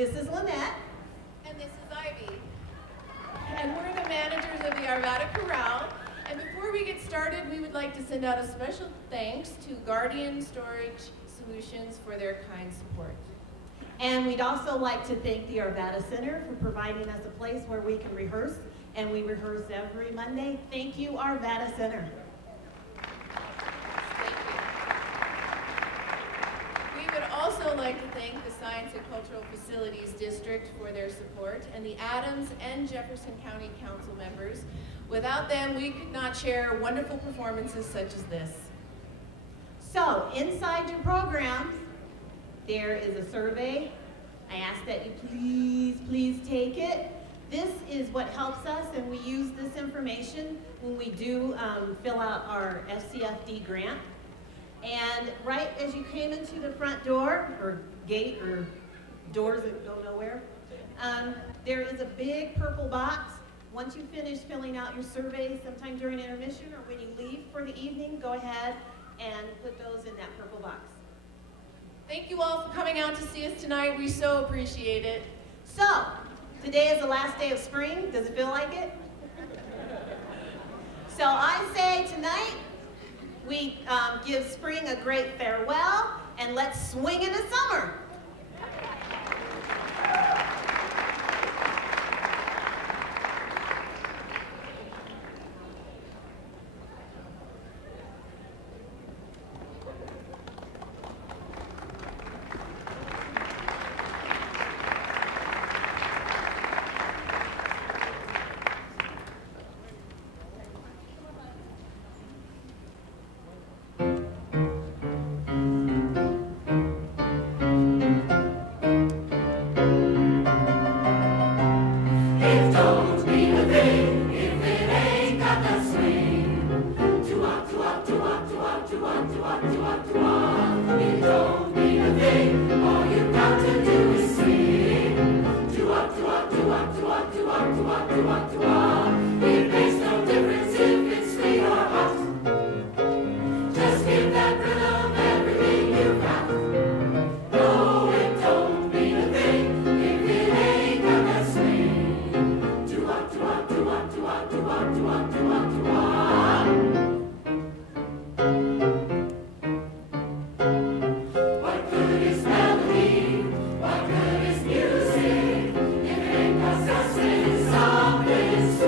This is Lynette. And this is Ivy. And we're the managers of the Arvada Chorale. And before we get started, we would like to send out a special thanks to Guardian Storage Solutions for their kind support. And we'd also like to thank the Arvada Center for providing us a place where we can rehearse, and we rehearse every Monday. Thank you, Arvada Center. Thank you. We would also like to thank the Science and Cultural Facilities District for their support, and the Adams and Jefferson County Council members. Without them, we could not share wonderful performances such as this. So, inside your programs, there is a survey. I ask that you please take it. This is what helps us, and we use this information when we do fill out our FCFD grant. And right as you came into the front door, or gate, or doors that go nowhere, there is a big purple box. Once you finish filling out your survey, sometime during intermission or when you leave for the evening, go ahead and put those in that purple box. Thank you all for coming out to see us tonight. We so appreciate it. So, today is the last day of spring. Does it feel like it? So I say tonight, we give spring a great farewell, and let's swing into summer. This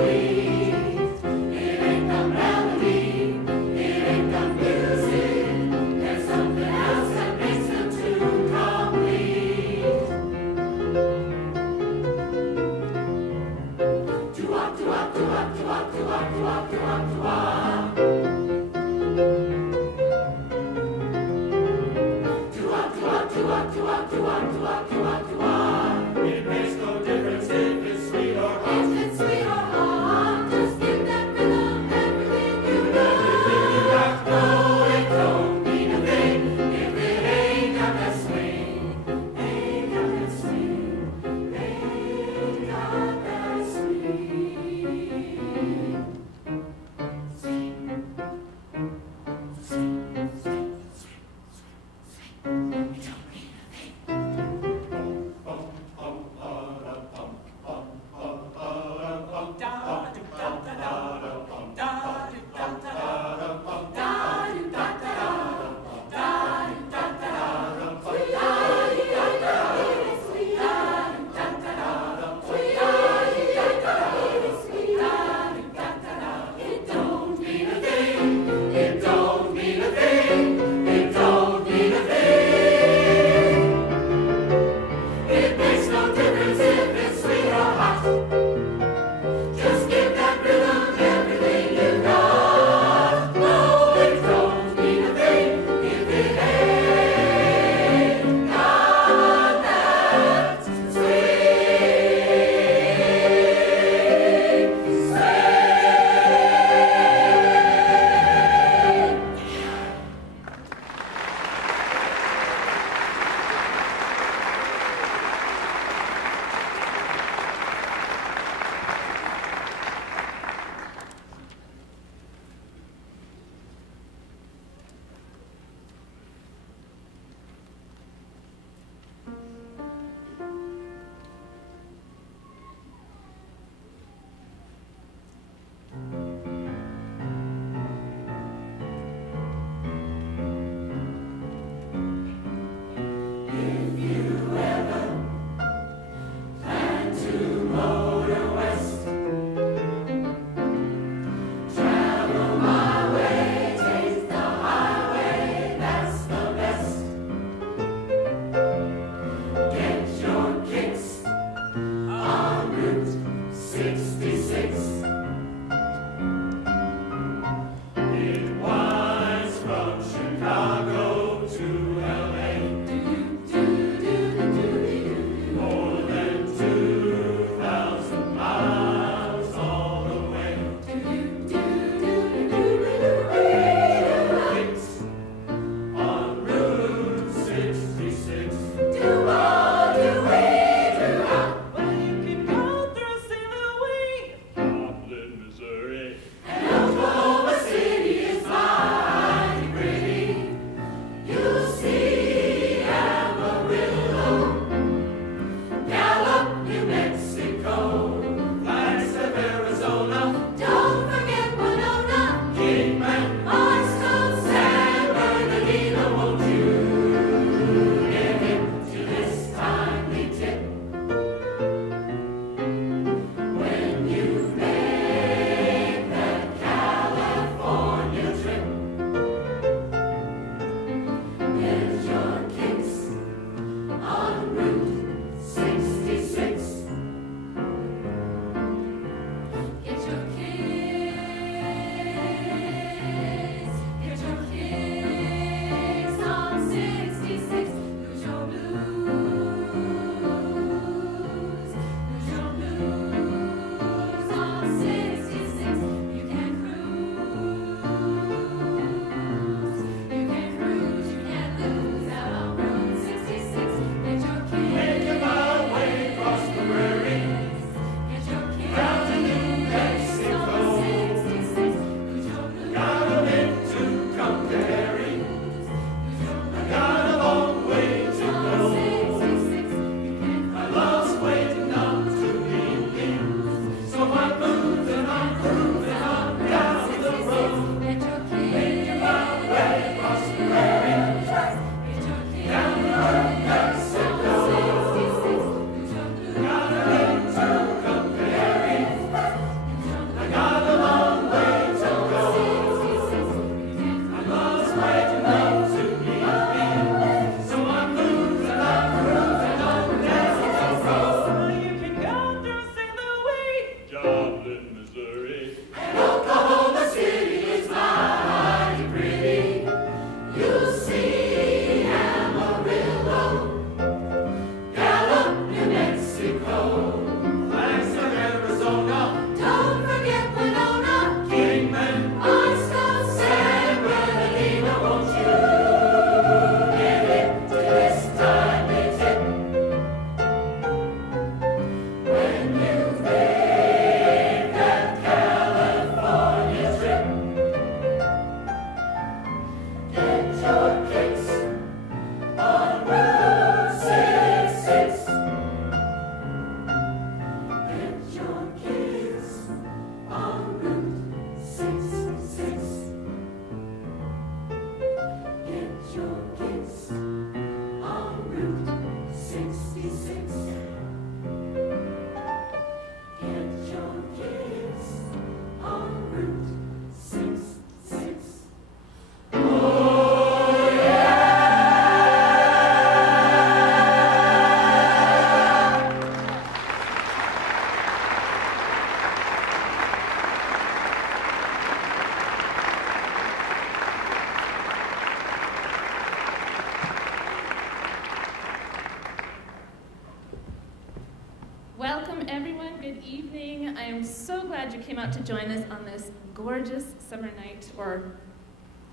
I am so glad you came out to join us on this gorgeous summer night, or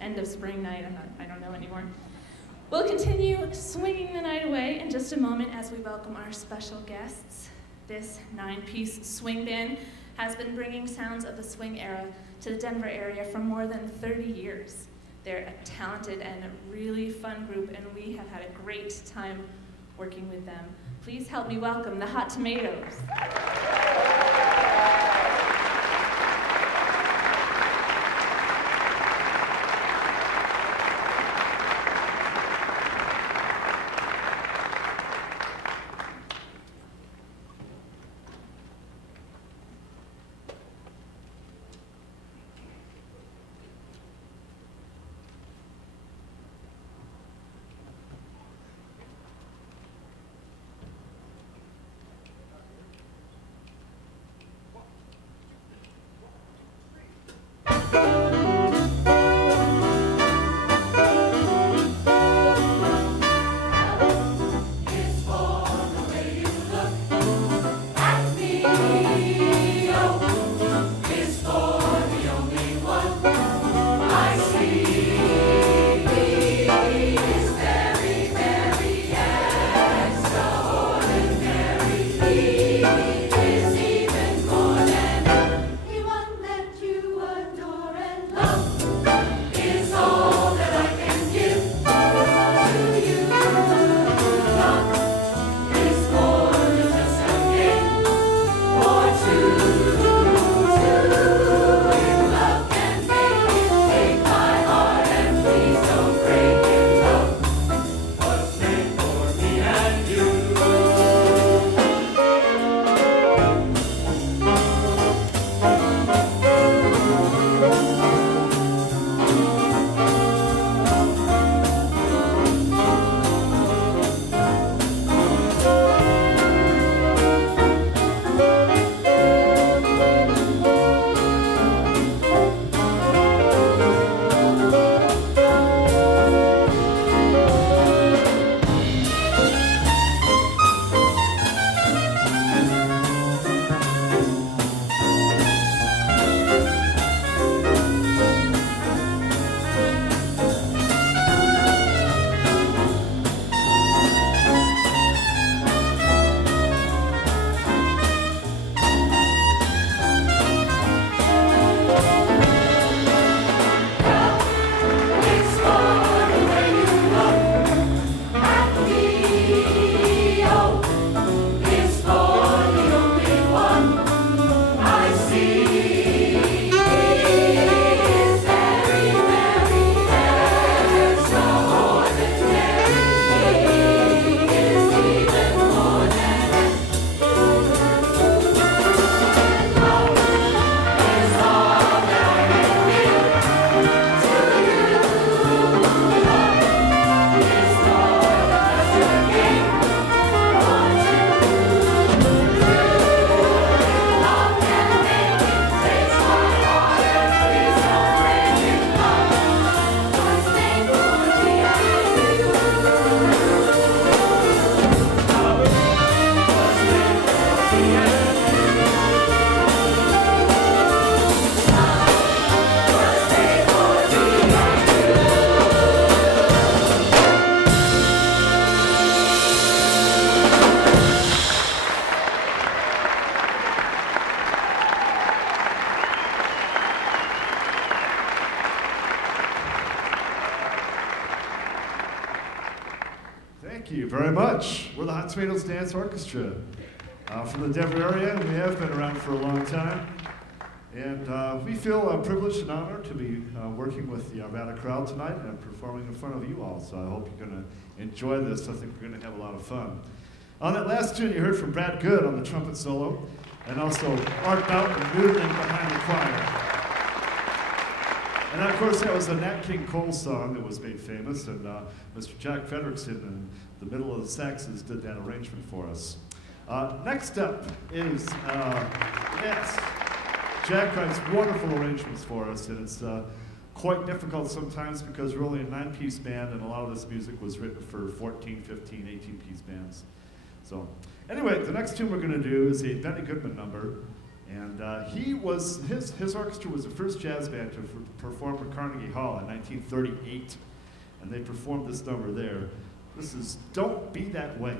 end of spring night, I don't know anymore. We'll continue swinging the night away in just a moment as we welcome our special guests. This 9-piece swing band has been bringing sounds of the swing era to the Denver area for more than 30 years. They're a talented and a really fun group, and we have had a great time working with them. Please help me welcome the Hot Tomatoes. Thank you very much. We're the Hot Tomatoes Dance Orchestra from the Denver area, and we have been around for a long time. And we feel privileged and honored to be working with the Arvada crowd tonight and performing in front of you all. So I hope you're going to enjoy this. I think we're going to have a lot of fun. On that last tune, you heard from Brad Good on the trumpet solo, and also Art Boughton noodling behind the choir. And of course, that was a Nat King Cole song that was made famous, and Mr. Jack Fredrickson in the middle of the saxes did that arrangement for us. Next up is, yes, Jack writes wonderful arrangements for us, and it's quite difficult sometimes because we're only a 9-piece band, and a lot of this music was written for 14, 15, 18-piece bands. So, anyway, the next tune we're going to do is a Benny Goodman number. And his orchestra was the first jazz band to perform at Carnegie Hall in 1938. And they performed this number there. This is Don't Be That Way.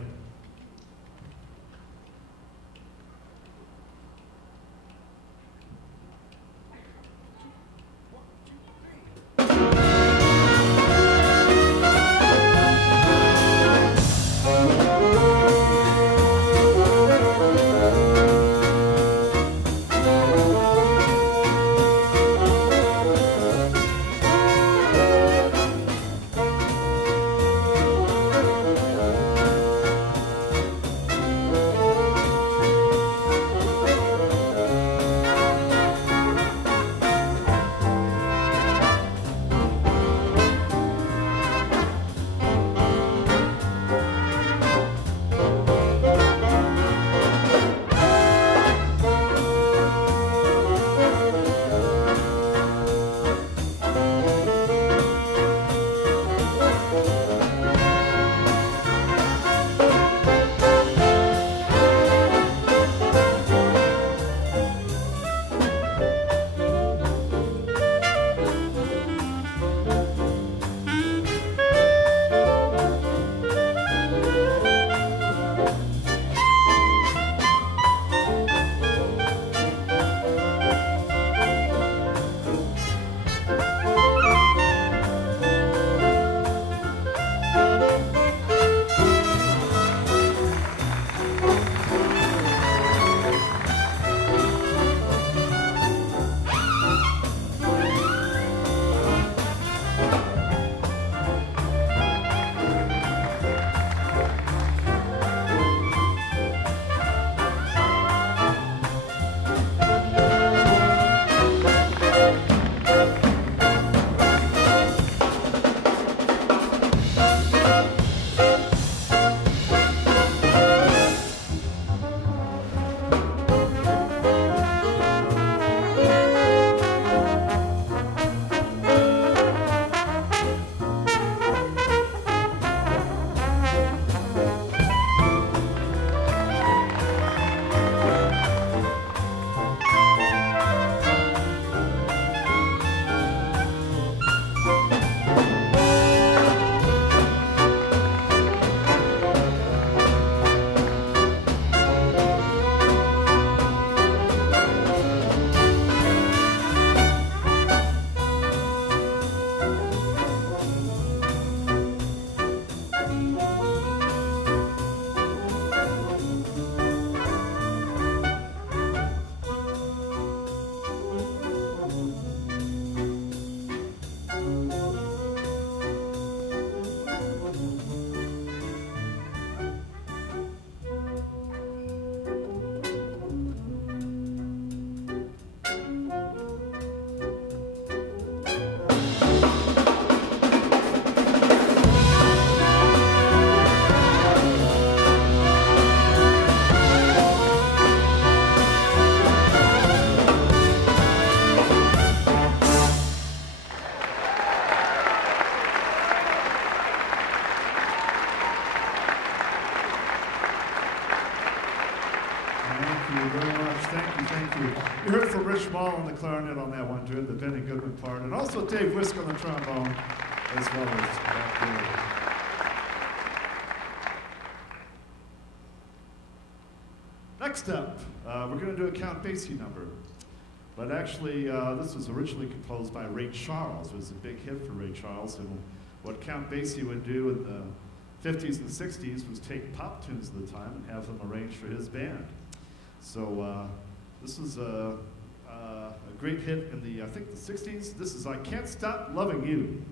You heard from Rich Ball on the clarinet on that one, doing the Benny Goodman part, and also Dave Whisk on the trombone, as well as back there. Next up, we're going to do a Count Basie number. But actually, this was originally composed by Ray Charles. It was a big hit for Ray Charles, and what Count Basie would do in 50s and 60s was take pop tunes of the time and have them arranged for his band. So this is a great hit in the, I think, the 60s. This is I Can't Stop Loving You.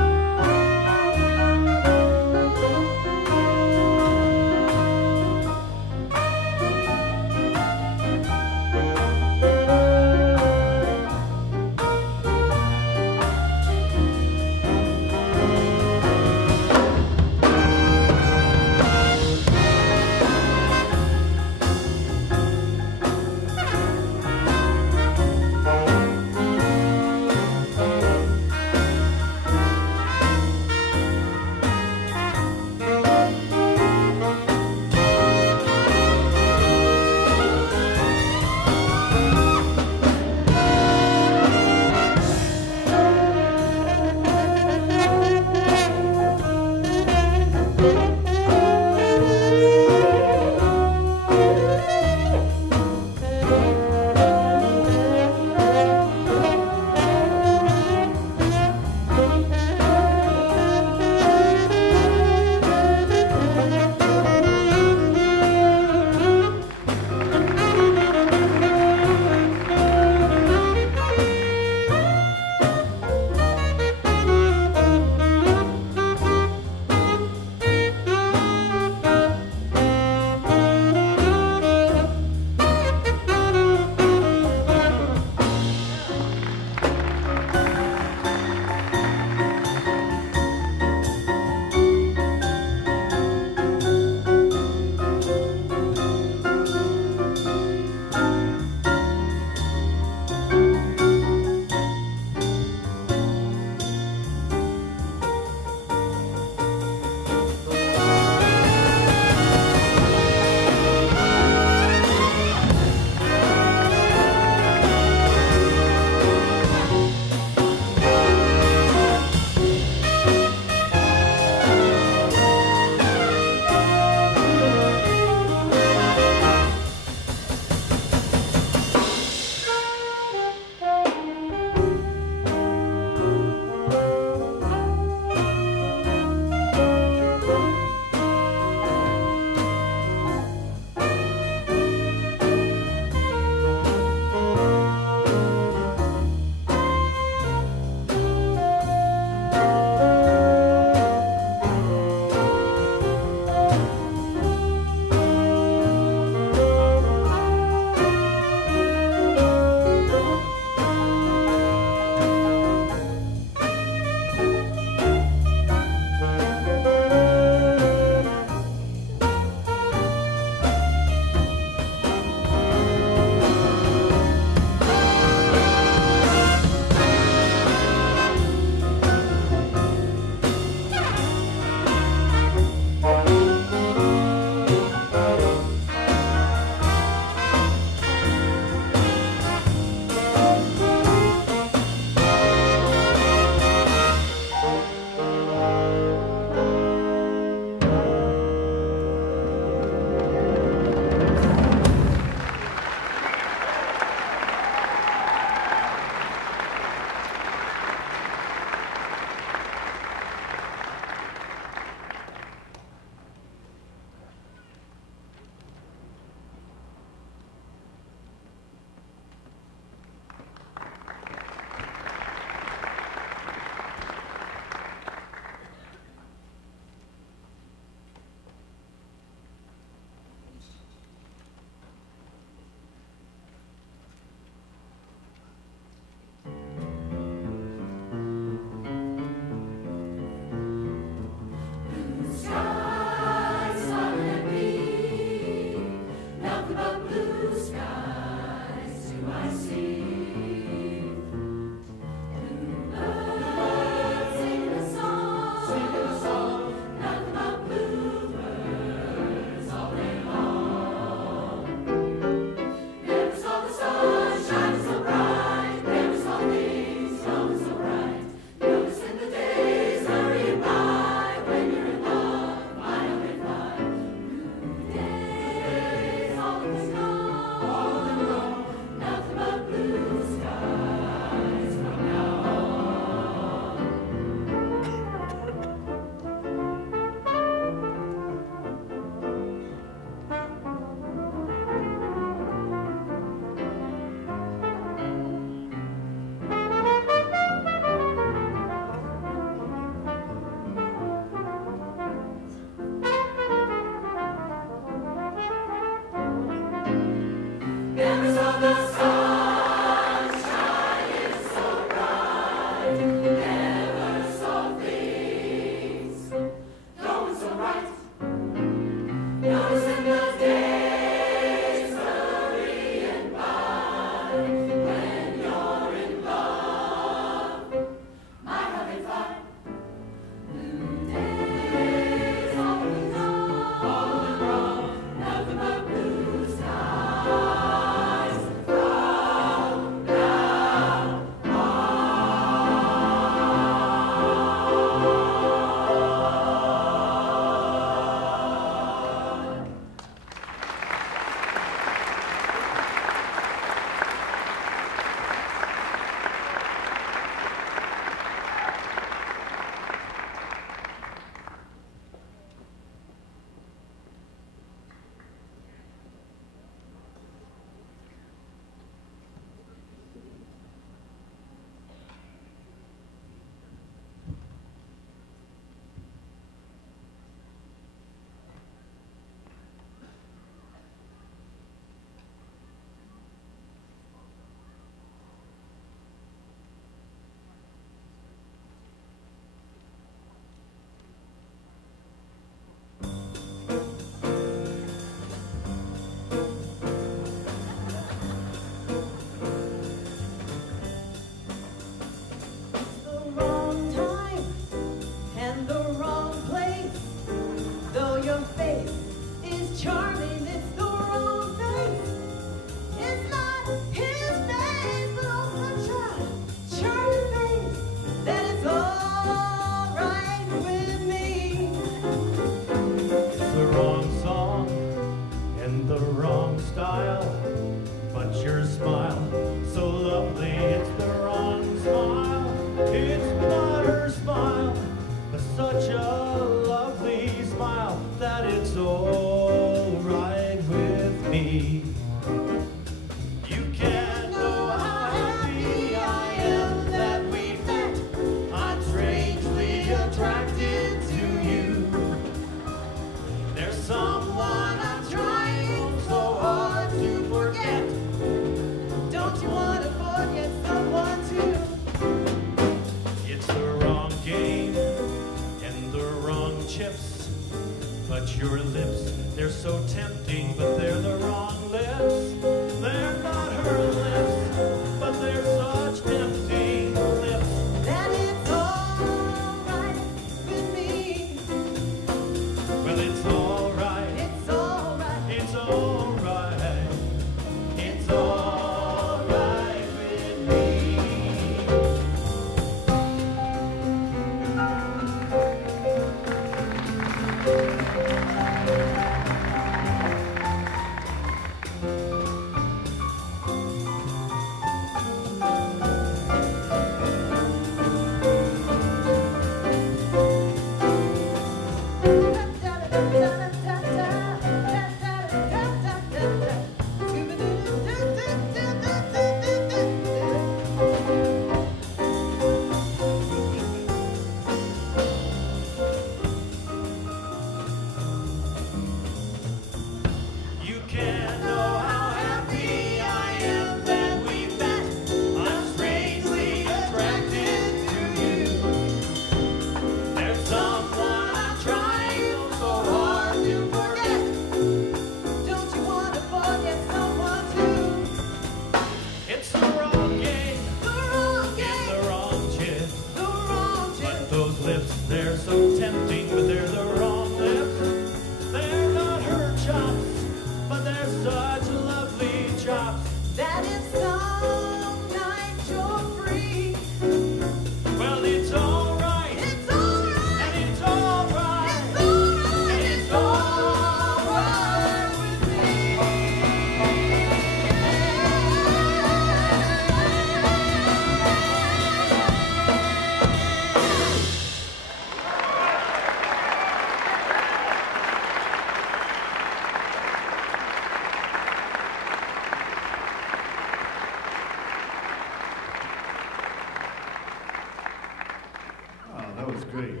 Great.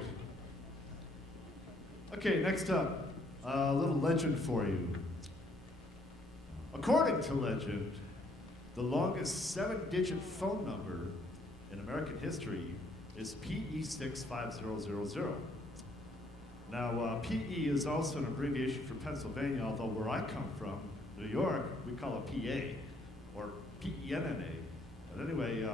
Okay, next up, a little legend for you. According to legend, The longest 7-digit phone number in American history is PE65000. Now, PE is also an abbreviation for Pennsylvania, although where I come from, New York, we call it PA, or PENNA. But anyway,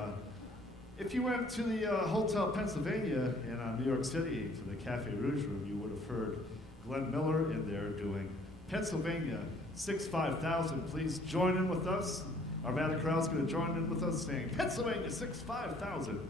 if you went to the Hotel Pennsylvania in New York City, to the Cafe Rouge room, you would have heard Glenn Miller in there doing Pennsylvania 65000. Please join in with us. Arvada Chorale's going to join in with us saying Pennsylvania 65000.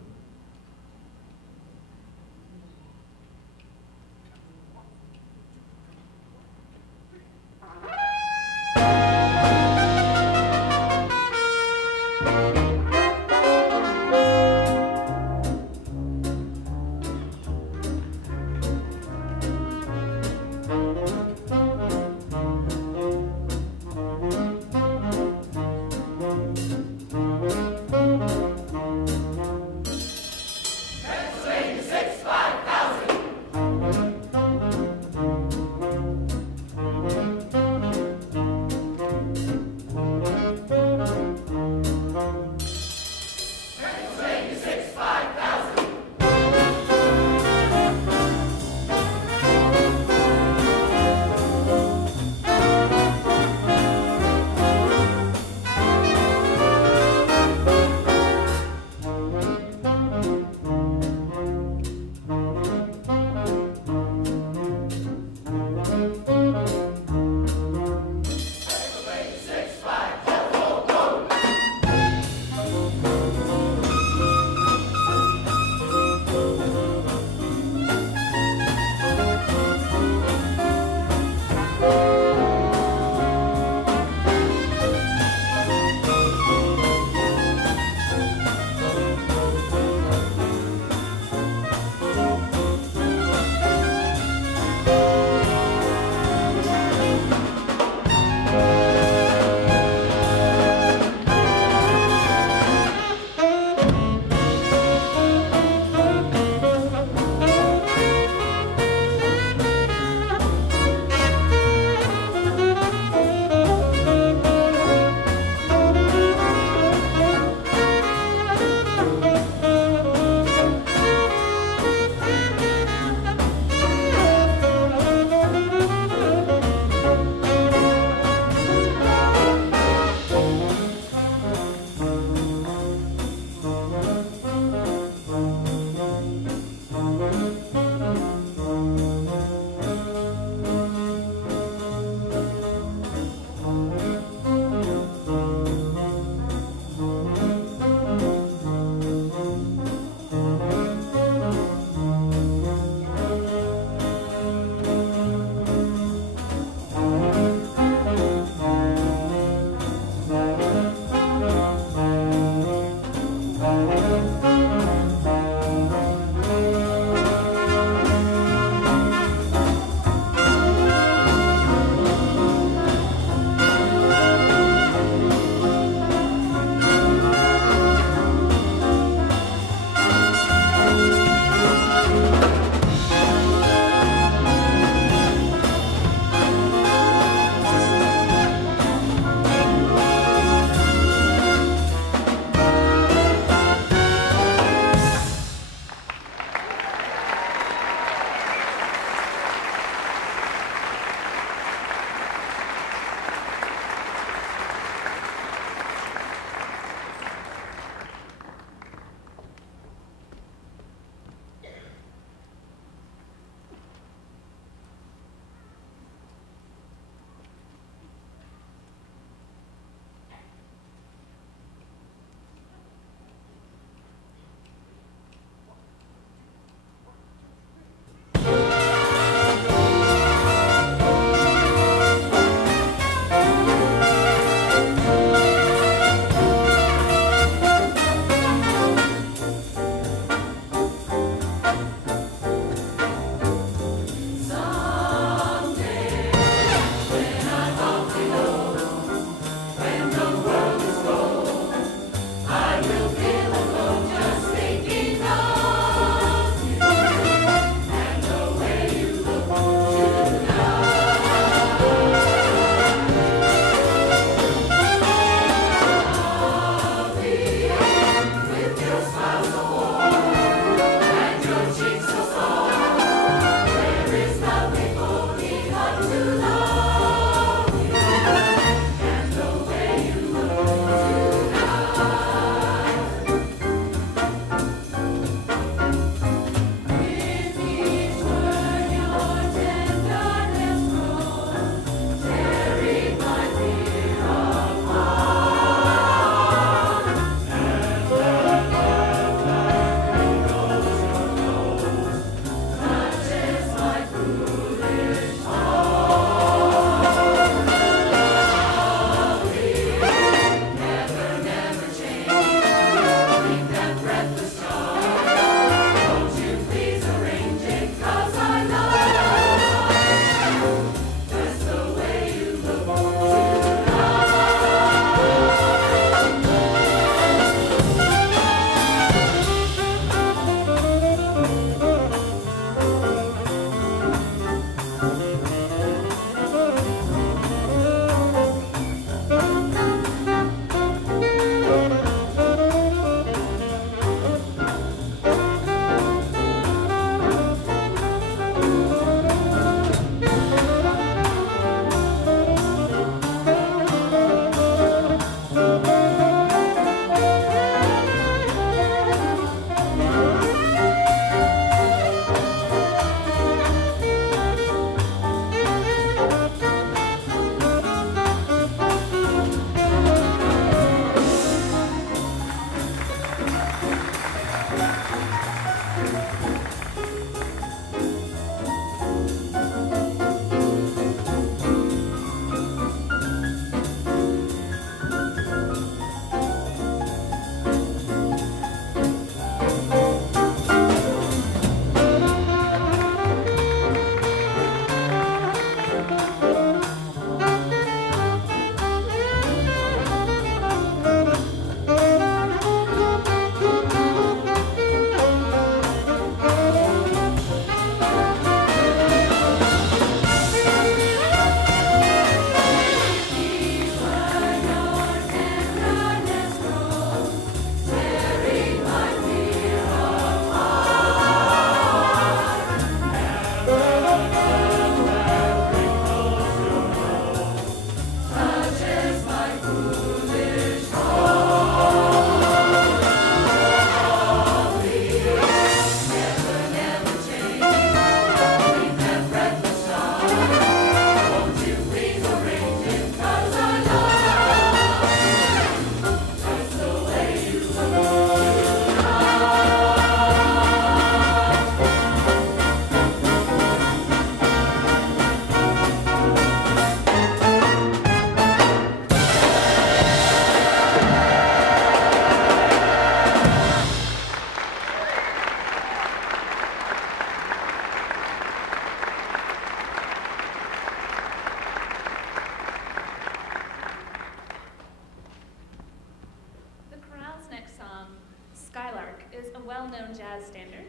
well-known jazz standard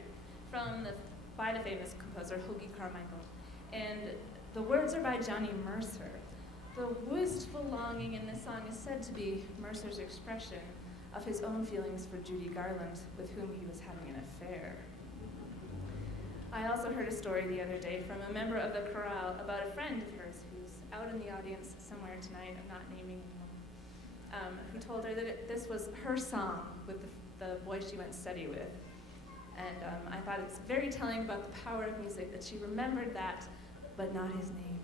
by the famous composer Hoagy Carmichael. And the words are by Johnny Mercer. The wistful longing in this song is said to be Mercer's expression of his own feelings for Judy Garland, with whom he was having an affair. I also heard a story the other day from a member of the chorale about a friend of hers who's out in the audience somewhere tonight, I'm not naming him, who told her that this was her song with the boy she went steady with. And I thought it's very telling about the power of music that she remembered that, but not his name.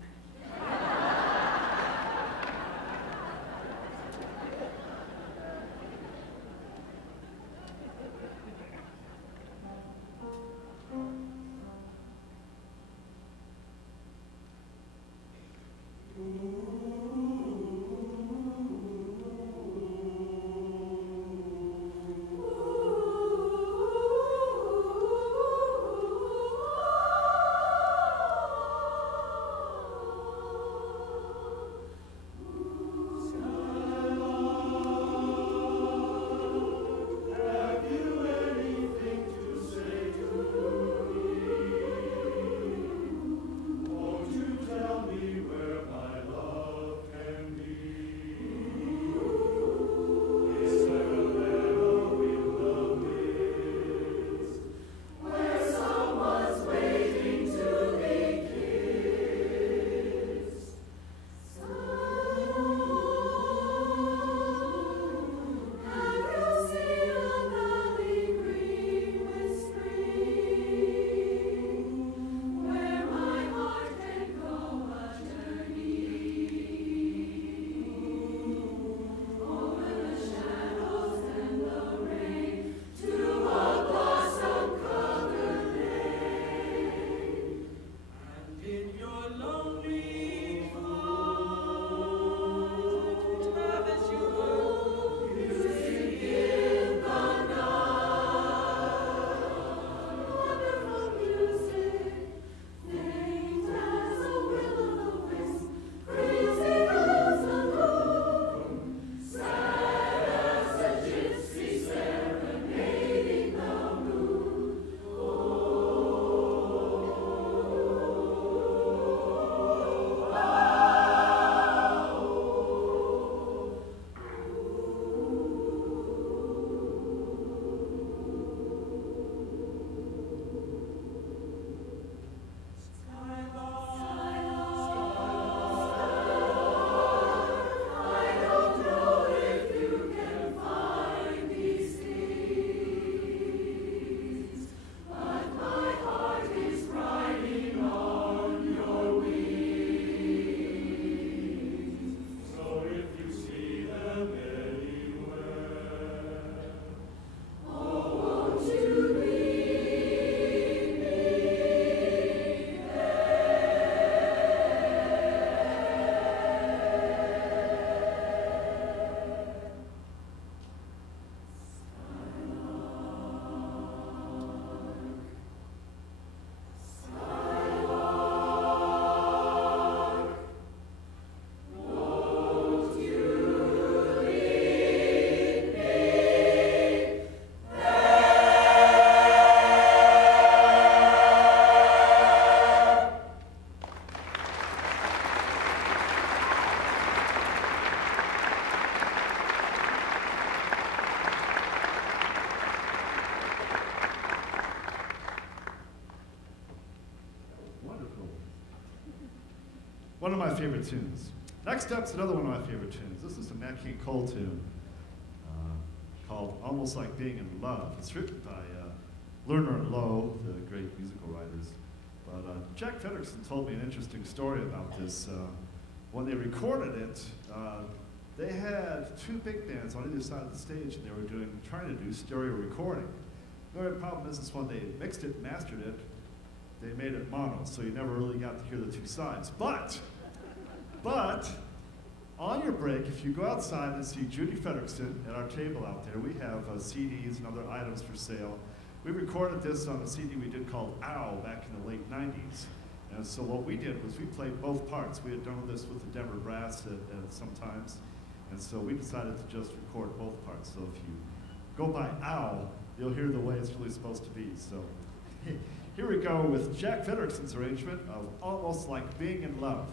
One of my favorite tunes. Next up's another one of my favorite tunes. This is a Nat King Cole tune called Almost Like Being in Love. It's written by Lerner and Lowe, the great musical writers. But Jack Fedrickson told me an interesting story about this. When they recorded it, they had two big bands on either side of the stage, and they were trying to do stereo recording. The only problem is when they mixed it, mastered it, they made it mono, so you never really got to hear the two sides. But on your break, if you go outside and see Judy Fedrickson at our table out there, we have CDs and other items for sale. We recorded this on a CD we did called Ow back in the late 90s. And so what we did was we played both parts. We had done this with the Denver Brass at sometimes. And so we decided to just record both parts. So if you go by Ow, you'll hear the way it's really supposed to be. So here we go with Jack Federickson's arrangement of Almost Like Being in Love.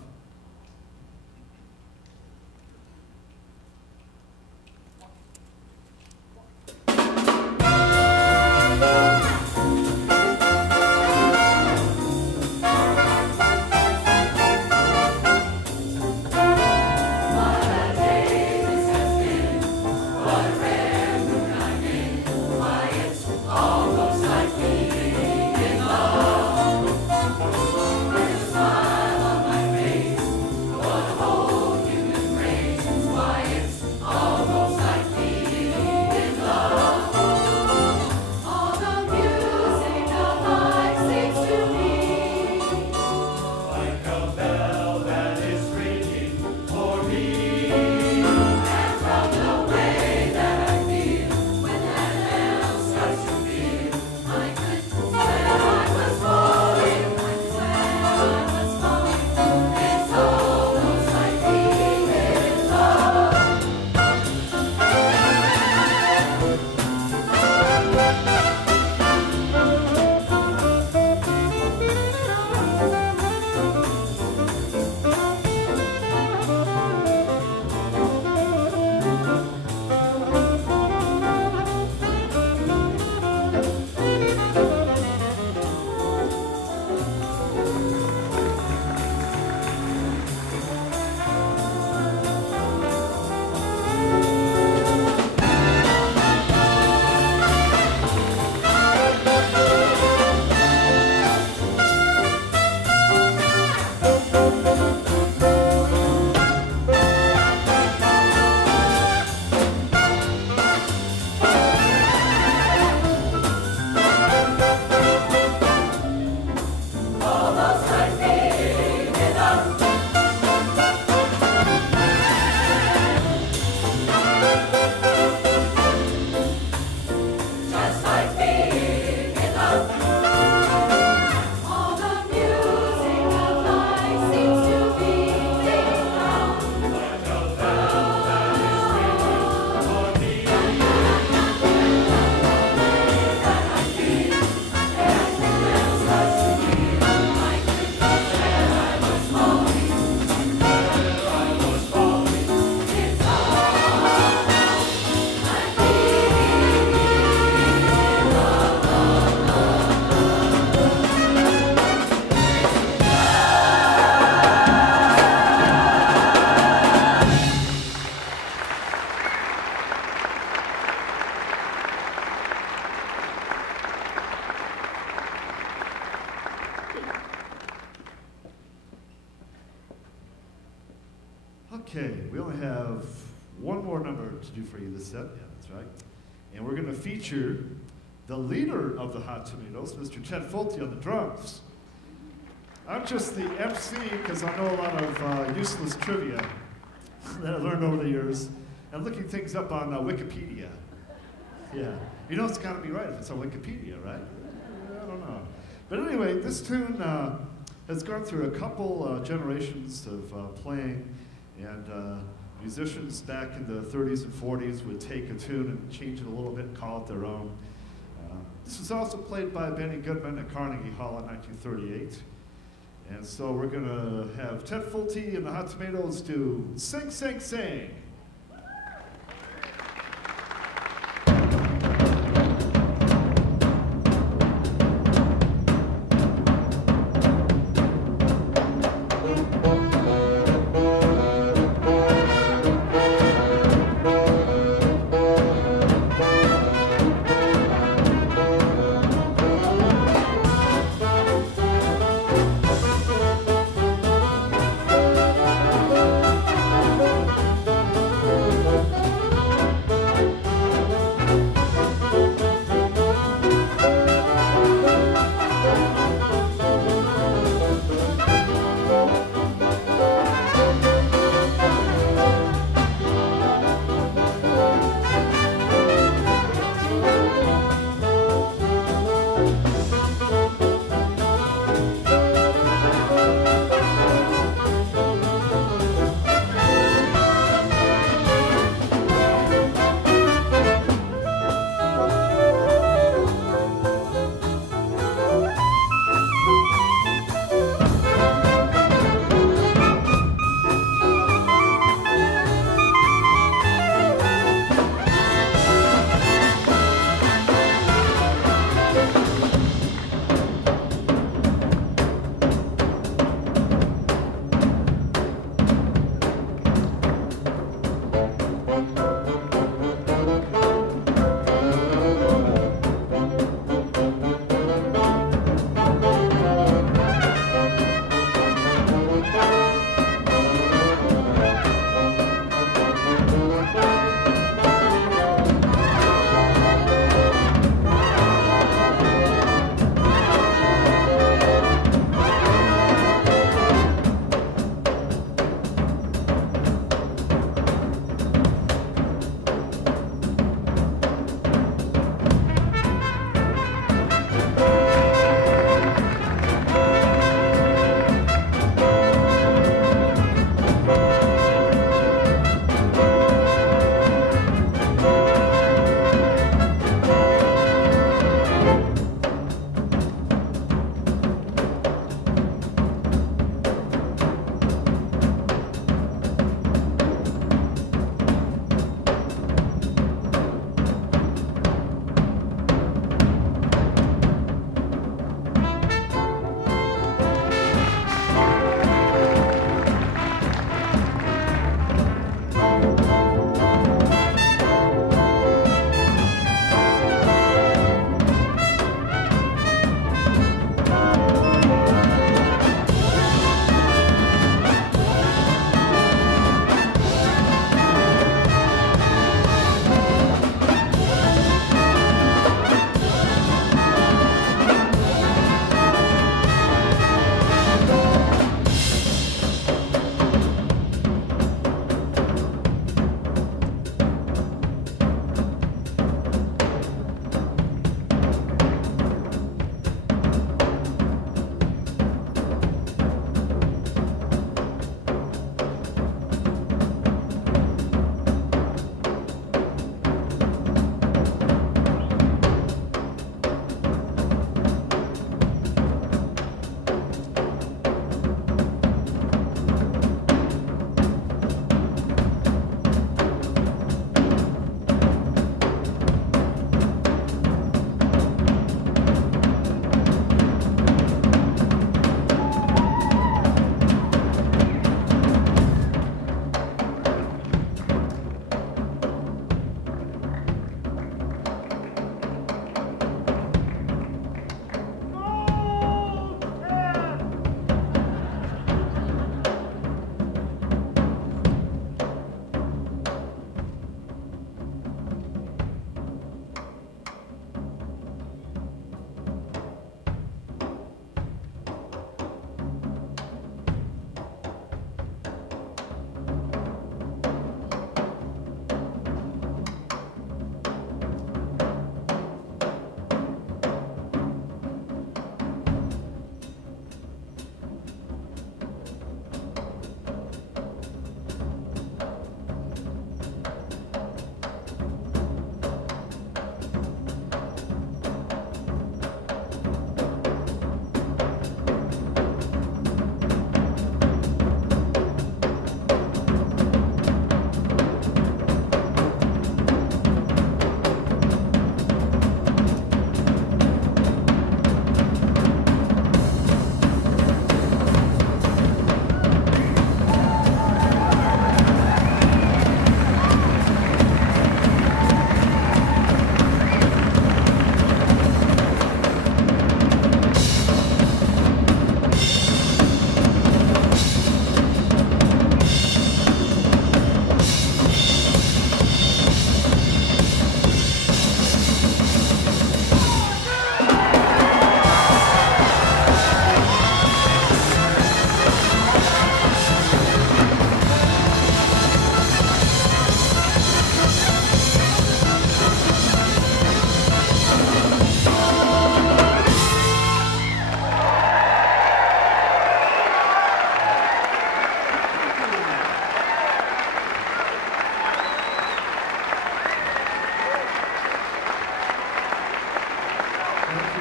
Okay, we only have one more number to do for you this set. Yeah, that's right. And we're going to feature the leader of the Hot Tomatoes, Mr. Ted Fulte, on the drums. I'm just the MC because I know a lot of useless trivia that I learned over the years and looking things up on Wikipedia. Yeah, you know it's got to be right if it's on Wikipedia, right? I don't know. But anyway, this tune has gone through a couple generations of playing, and musicians back in the 30s and 40s would take a tune and change it a little bit and call it their own. This was also played by Benny Goodman at Carnegie Hall in 1938. And so we're going to have Ted Fulte and the Hot Tomatoes do Sing, Sing, Sing.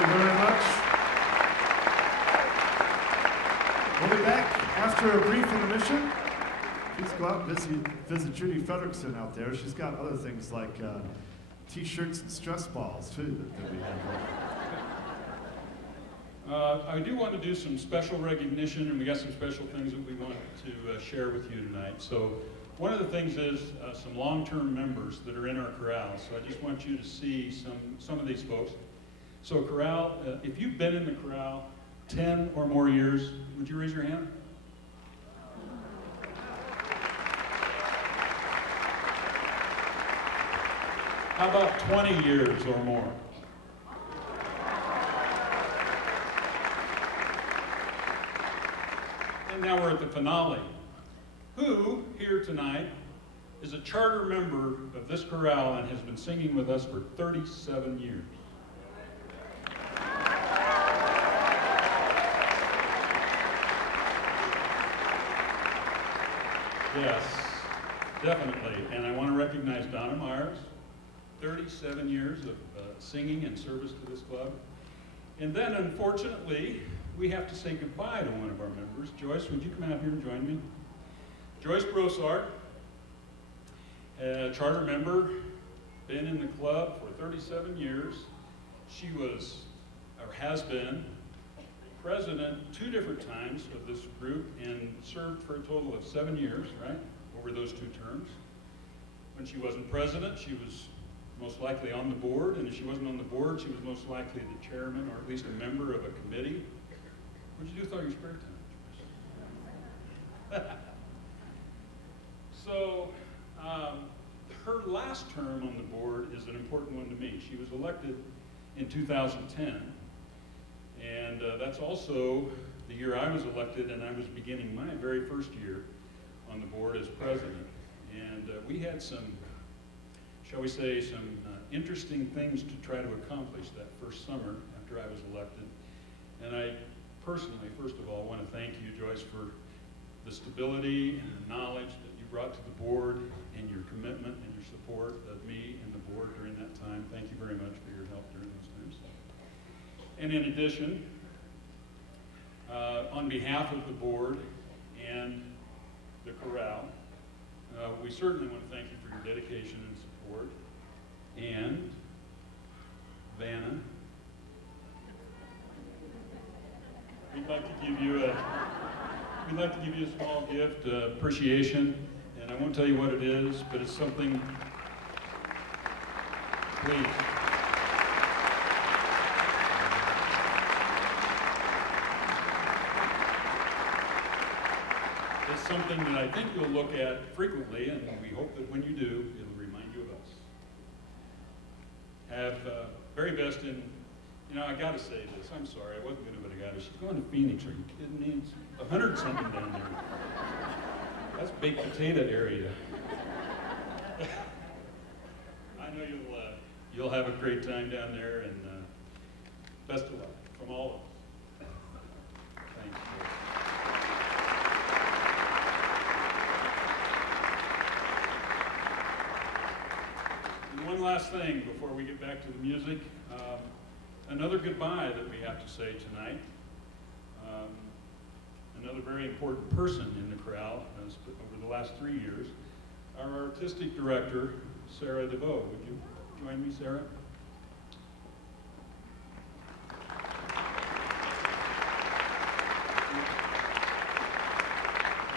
you very much. We'll be back after a brief intermission. Please go out and visit Judy Frederickson out there. She's got other things like T-shirts and stress balls, too, that we have. I do want to do some special recognition, and we got some special things that we want to share with you tonight. So one of the things is some long-term members that are in our chorale. So I just want you to see some of these folks. So chorale, if you've been in the chorale 10 or more years, would you raise your hand? How about 20 years or more? And now we're at the finale. Who here tonight is a charter member of this chorale and has been singing with us for 37 years? Yes, definitely. And I want to recognize Donna Myers, 37 years of singing and service to this club. And then, unfortunately, we have to say goodbye to one of our members. Joyce, would you come out here and join me? Joyce Brossart, a charter member, been in the club for 37 years. She was, or has been, president 2 different times of this group and served for a total of 7 years, right, over those 2 terms. When she wasn't president, she was most likely on the board, and if she wasn't on the board, she was most likely the chairman or at least a member of a committee. What did you do with all your spare time? So, her last term on the board is an important one to me. She was elected in 2010, and that's also the year I was elected, and I was beginning my very first year on the board as president. And we had some, shall we say, some interesting things to try to accomplish that first summer after I was elected. And I personally, first of all, want to thank you, Joyce, for the stability and the knowledge that you brought to the board and your commitment and your support of me and the board during that time. Thank you very much for your help during those times. And in addition, on behalf of the board and the chorale, we certainly want to thank you for your dedication and support. And Vanna, we'd like to give you a small gift, appreciation, and I won't tell you what it is, but it's something. Please. It's something that I think you'll look at frequently, and we hope that when you do, it'll remind you of us. Have very best in, you know, I gotta say this, I'm sorry, I wasn't gonna, but I gotta. She's going to Phoenix, are you kidding me? It's 100 something down there. That's baked potato area. I know you'll have a great time down there, and best of luck from all of us. Thanks. And one last thing before we get back to the music. Another goodbye that we have to say tonight. Another very important person in the chorale over the last 3 years, our artistic director, Sarah DeVoe. Would you join me, Sarah?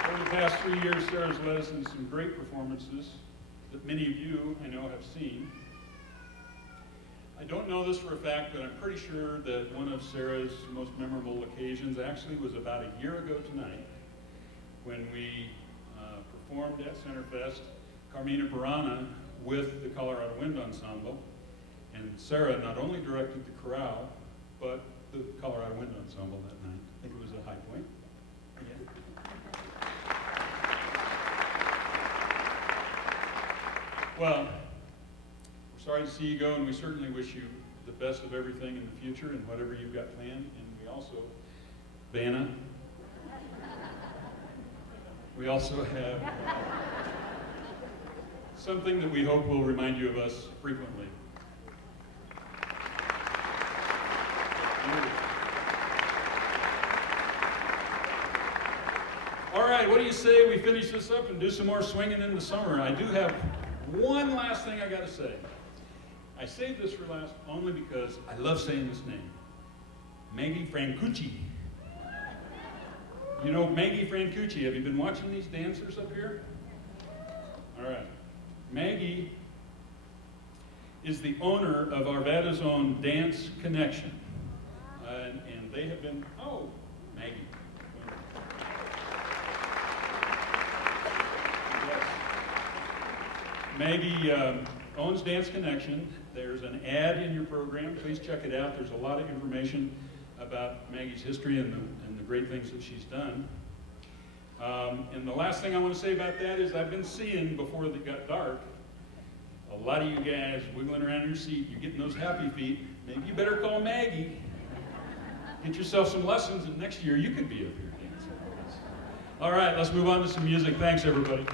Over the past 3 years, Sarah's led us in some great performances that many of you, I know, have seen. I don't know this for a fact, but I'm pretty sure that one of Sarah's most memorable occasions actually was about a year ago tonight when we performed at Centerfest Carmina Burana with the Colorado Wind Ensemble. And Sarah not only directed the chorale, but the Colorado Wind Ensemble that night. I think it was a high point. Yeah. Well, sorry to see you go, and we certainly wish you the best of everything in the future and whatever you've got planned. And we also, Vanna, we also have something that we hope will remind you of us frequently. All right, what do you say we finish this up and do some more swinging in the summer? I do have one last thing I got to say. I saved this for last only because I love saying this name. Maggie Francucci. You know Maggie Francucci. Have you been watching these dancers up here? All right. Maggie is the owner of Arvada's own Dance Connection. And they have been, oh, Maggie. Yes. Maggie owns Dance Connection. There's an ad in your program. Please check it out. There's a lot of information about Maggie's history and the great things that she's done. And the last thing I want to say about that is I've been seeing, before it got dark, a lot of you guys wiggling around in your seat. You're getting those happy feet. Maybe you better call Maggie. Get yourself some lessons, and next year you could be up here dancing. All right, let's move on to some music. Thanks, everybody.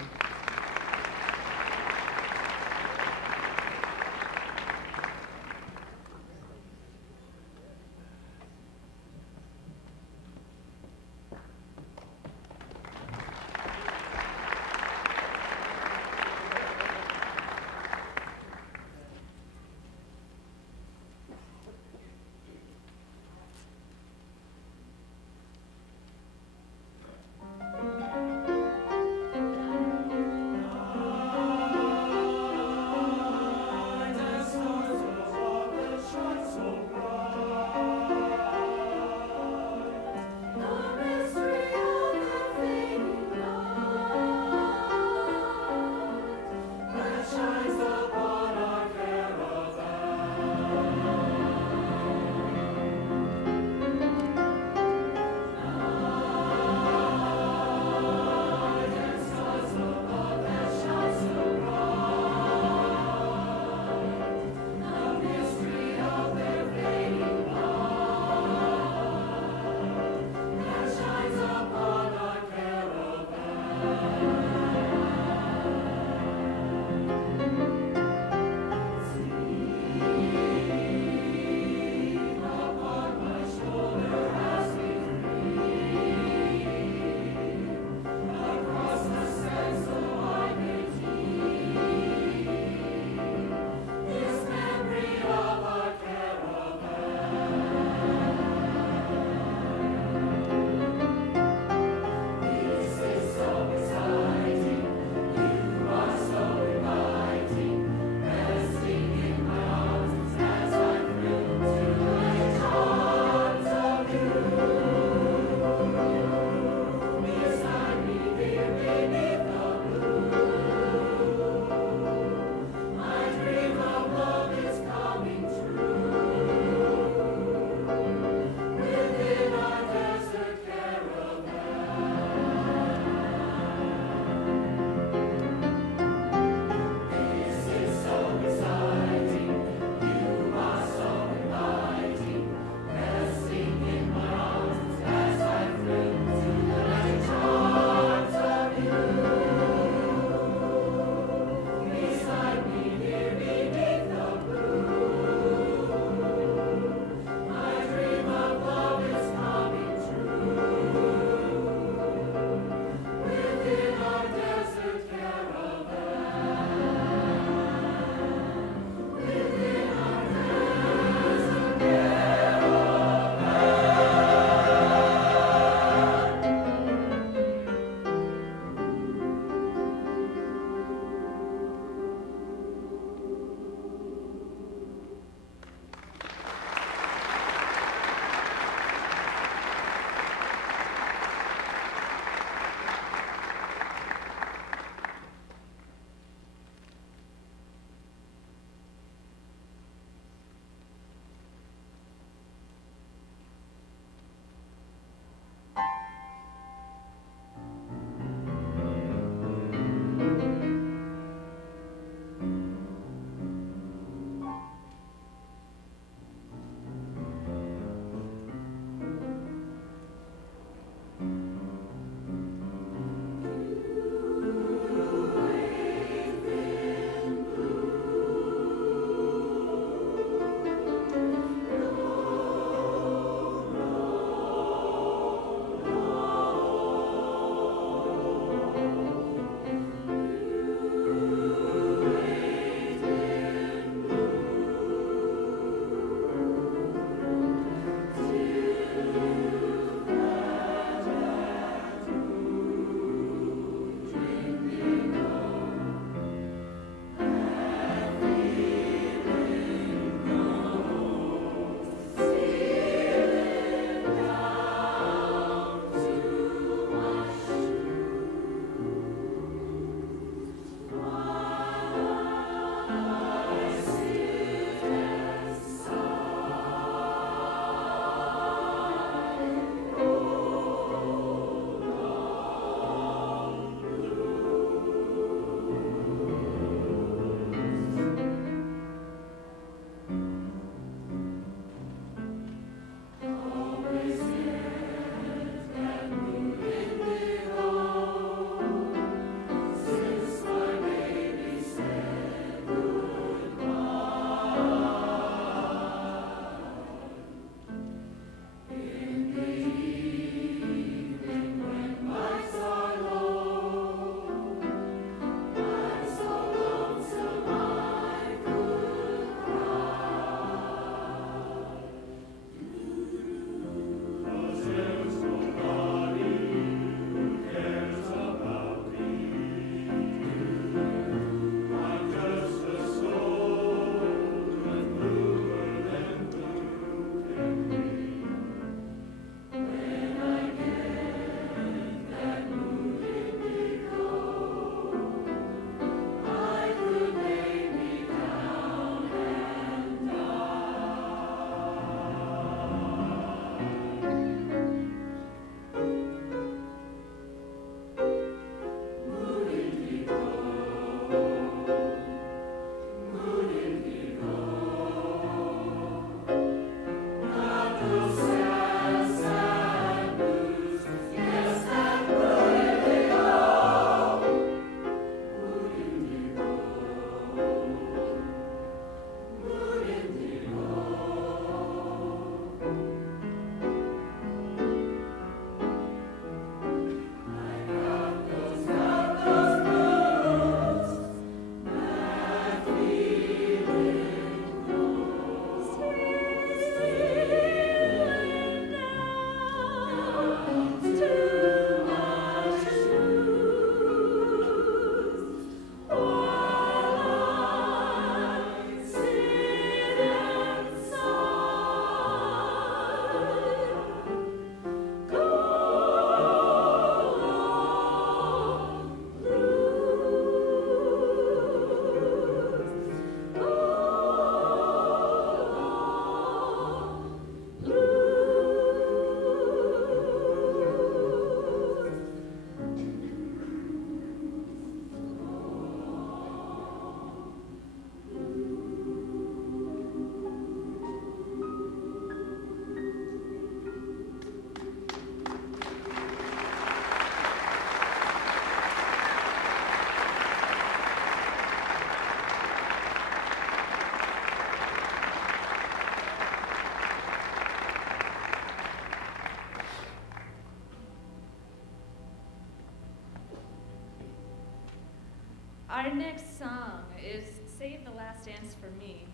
Our next song is Save the Last Dance for Me.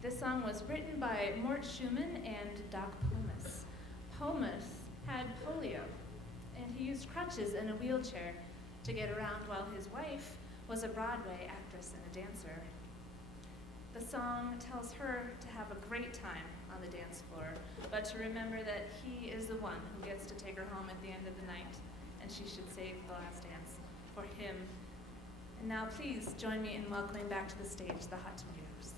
This song was written by Mort Schumann and Doc Pomus. Pomus had polio, and he used crutches and a wheelchair to get around while his wife was a Broadway actress and a dancer. The song tells her to have a great time on the dance floor, but to remember that he is the one who gets to take her home at the end of the night, and she should save the last dance for him. And now please join me in welcoming back to the stage the Hot Tomatoes.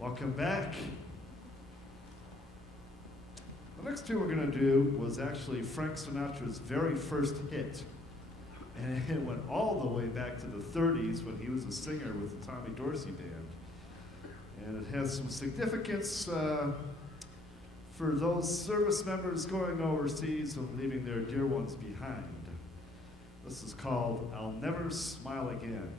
Welcome back. The next two we're going to do was actually Frank Sinatra's very first hit. And it went all the way back to the 30s when he was a singer with the Tommy Dorsey Band. And it has some significance for those service members going overseas and leaving their dear ones behind. This is called I'll Never Smile Again.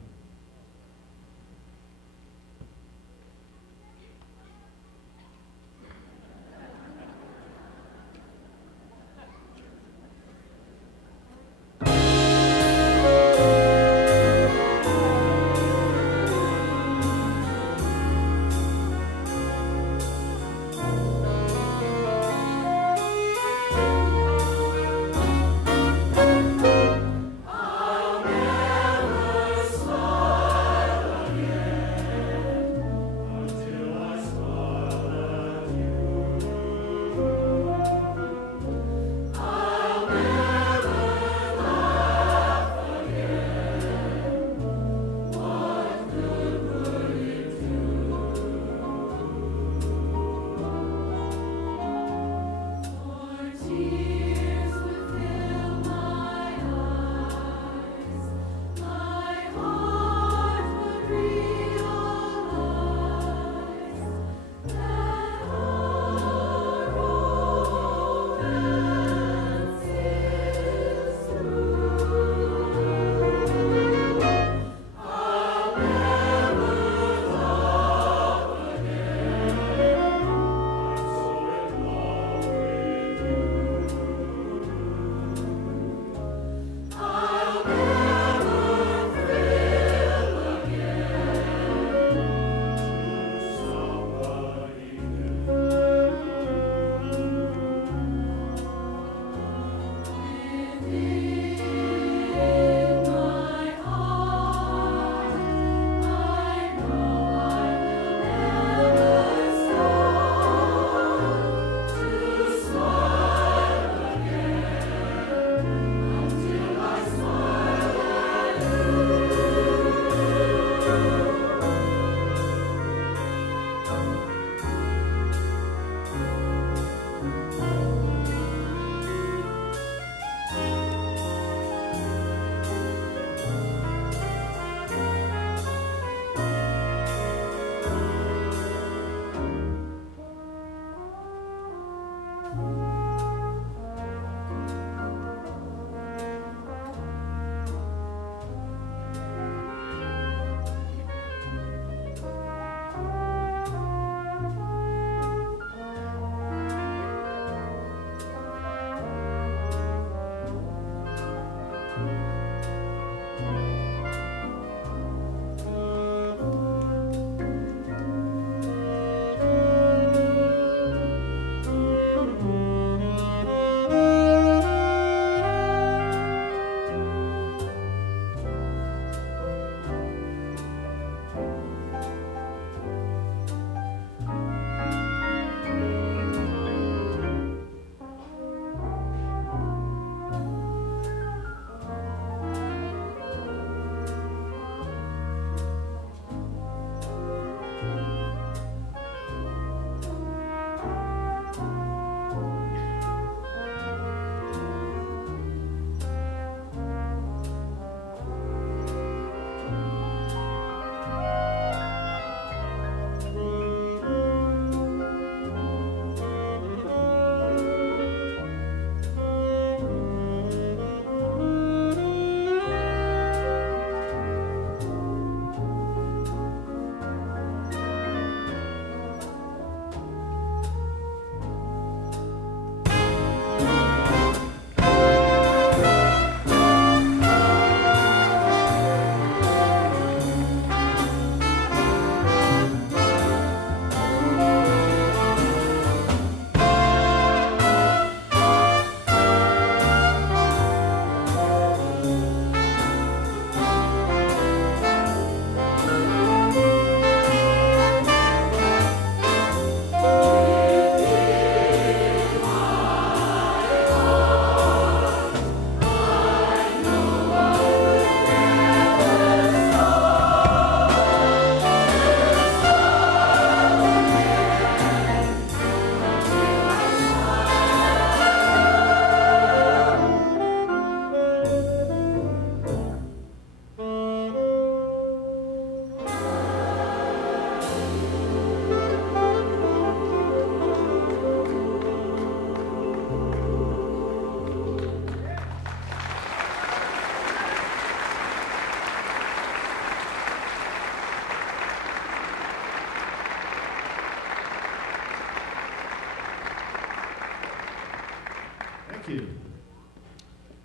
you.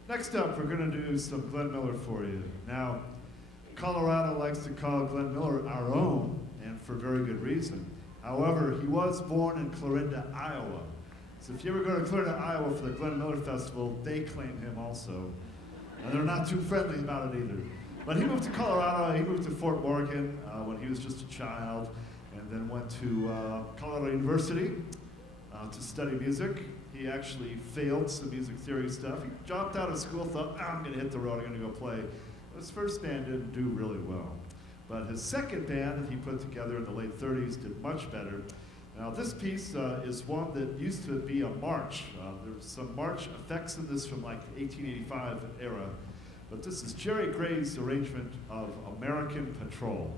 Next up, we're going to do some Glenn Miller for you. Now, Colorado likes to call Glenn Miller our own, and for very good reason. However, he was born in Clarinda, Iowa. So if you ever go to Clarinda, Iowa for the Glenn Miller Festival, they claim him also. And they're not too friendly about it either. But he moved to Colorado, he moved to Fort Morgan when he was just a child, and then went to Colorado University to study music. He actually failed some music theory stuff. He dropped out of school, thought, I'm gonna hit the road, I'm gonna go play. But his first band didn't do really well. But his second band that he put together in the late 30s did much better. Now this piece is one that used to be a march. There's some march effects in this from like the 1885 era. But this is Jerry Gray's arrangement of American Patrol.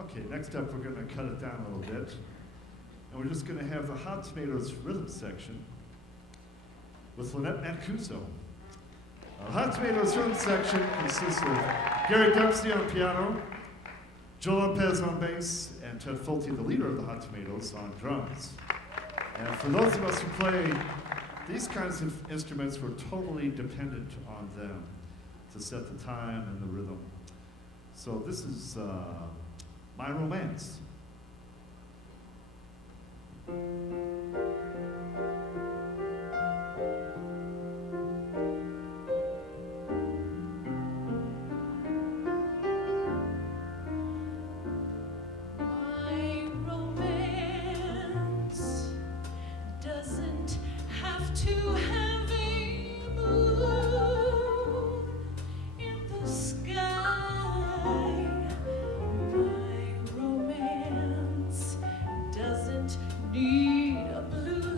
Okay, next up we're going to cut it down a little bit. And we're just going to have the Hot Tomatoes rhythm section with Lynette Mancuso. The Hot Tomatoes rhythm section consists of Gary Dempsey on piano, Joe Lopez on bass, and Ted Fulte, the leader of the Hot Tomatoes, on drums. And for those of us who play these kinds of instruments, we're totally dependent on them to set the time and the rhythm. So this is My Romance. My romance doesn't have to have a moon in the sky. My romance doesn't need a blue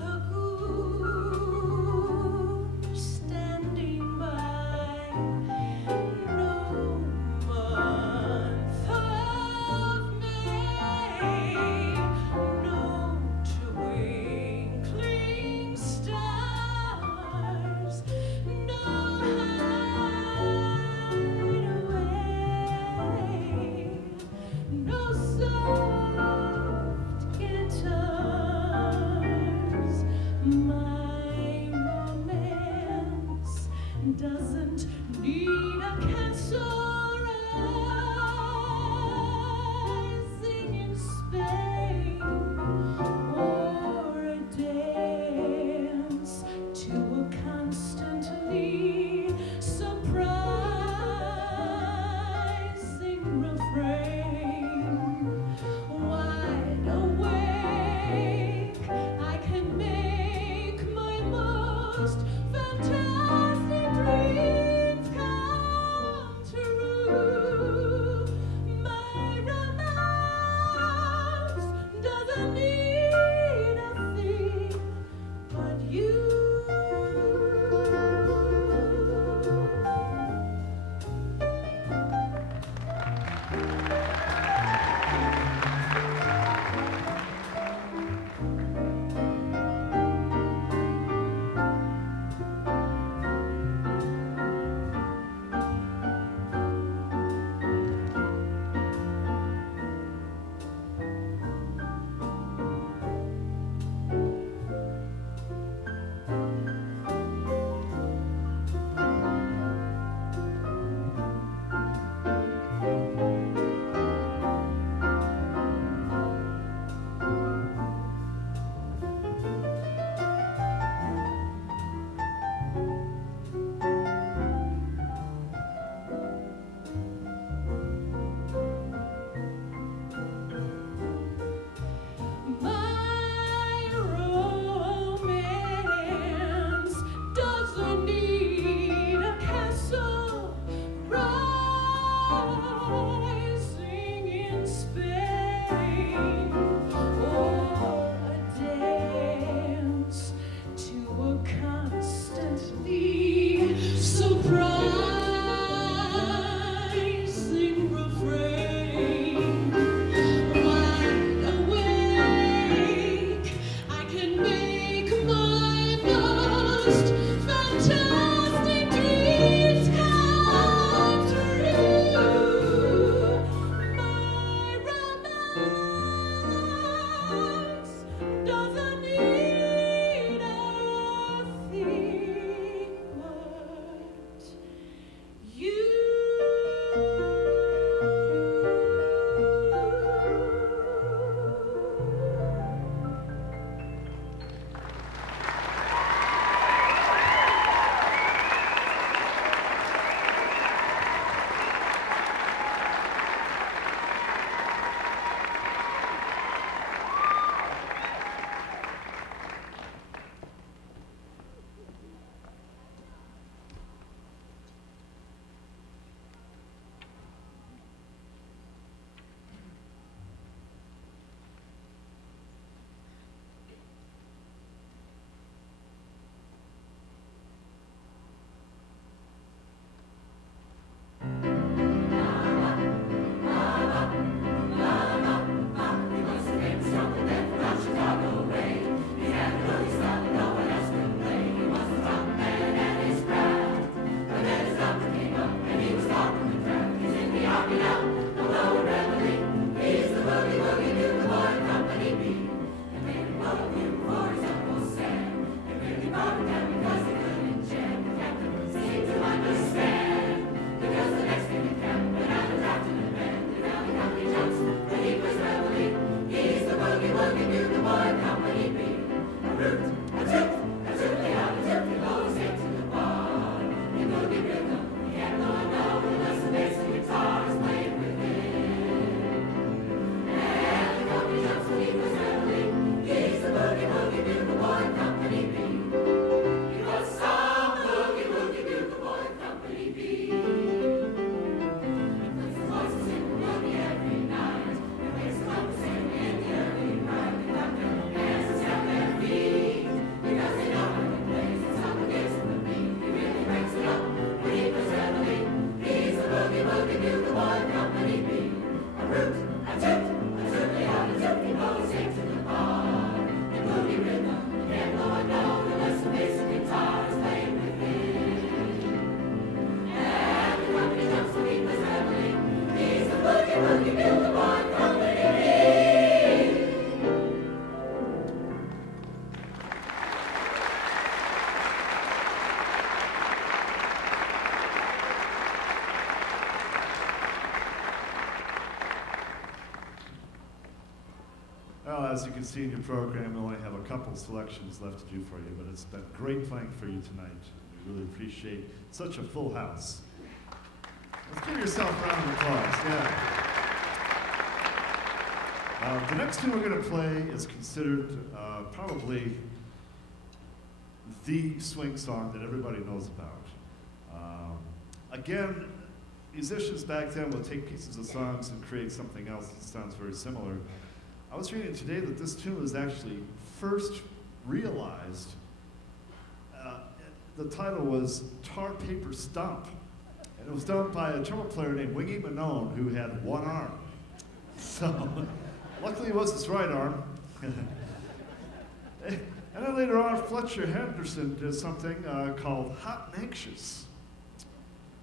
Well, as you can see in your program, we only have a couple selections left to do for you, but it's been great playing for you tonight. We really appreciate such a full house. Let's give yourself a round of applause, yeah. The next tune we're going to play is considered probably the swing song that everybody knows about. Again, musicians back then would take pieces of songs and create something else that sounds very similar. I was reading today that this tune was actually first realized. The title was Tar Paper Stomp, and it was done by a trumpet player named Wingy Manone, who had one arm. So, luckily it was his right arm. And then later on, Fletcher Henderson did something called Hot and Anxious.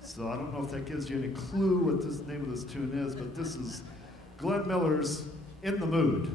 So I don't know if that gives you any clue what the name of this tune is, but this is Glenn Miller's In the Mood.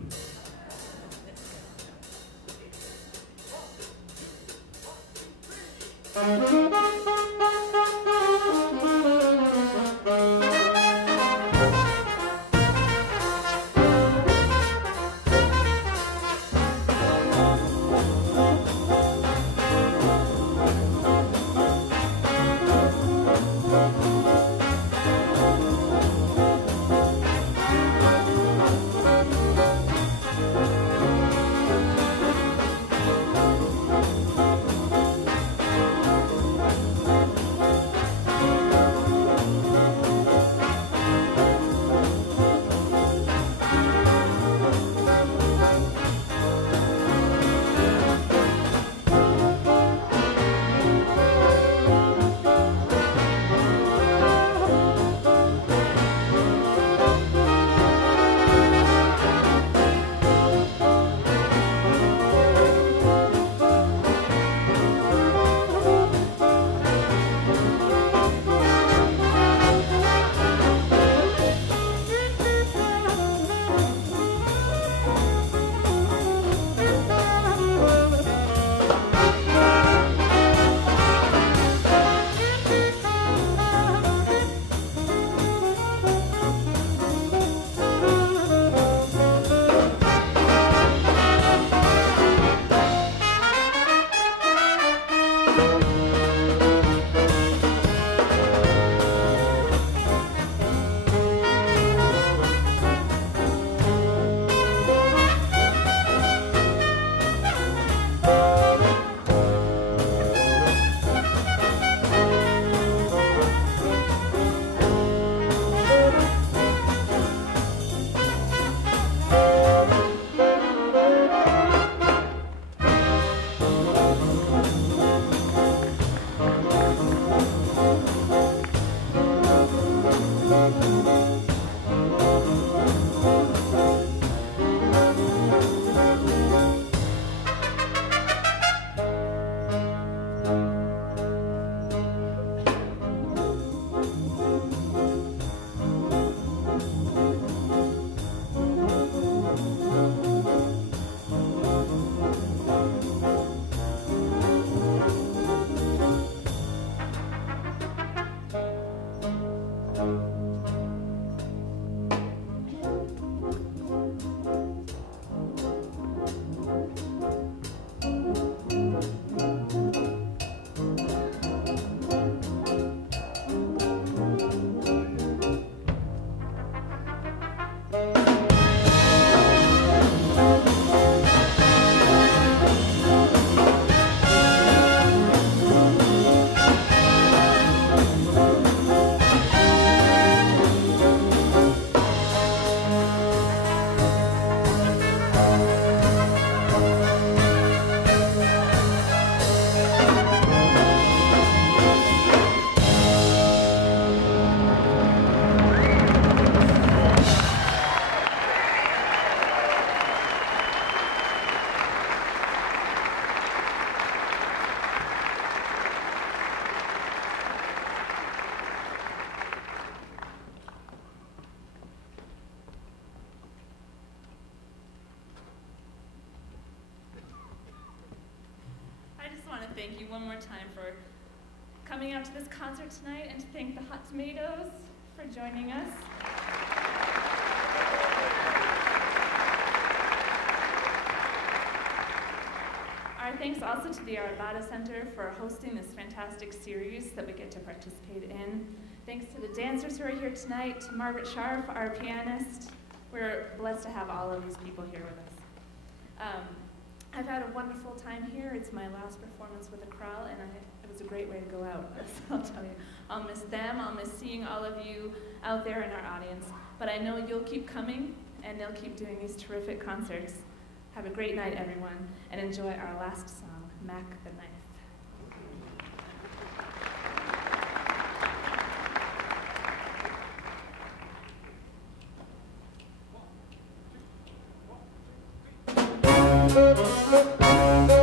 Thank you one more time for coming out to this concert tonight, and to thank the Hot Tomatoes for joining us. thanks also to the Arvada Center for hosting this fantastic series that we get to participate in. Thanks to the dancers who are here tonight, to Margaret Scharf, our pianist. We're blessed to have all of these people here with us. I've had a wonderful time here. It's my last performance with the chorale, and it was a great way to go out, I'll tell you. I'll miss them, I'll miss seeing all of you out there in our audience, but I know you'll keep coming, and they'll keep doing these terrific concerts. Have a great night, everyone, and enjoy our last song, Mac the Knife. Thank you.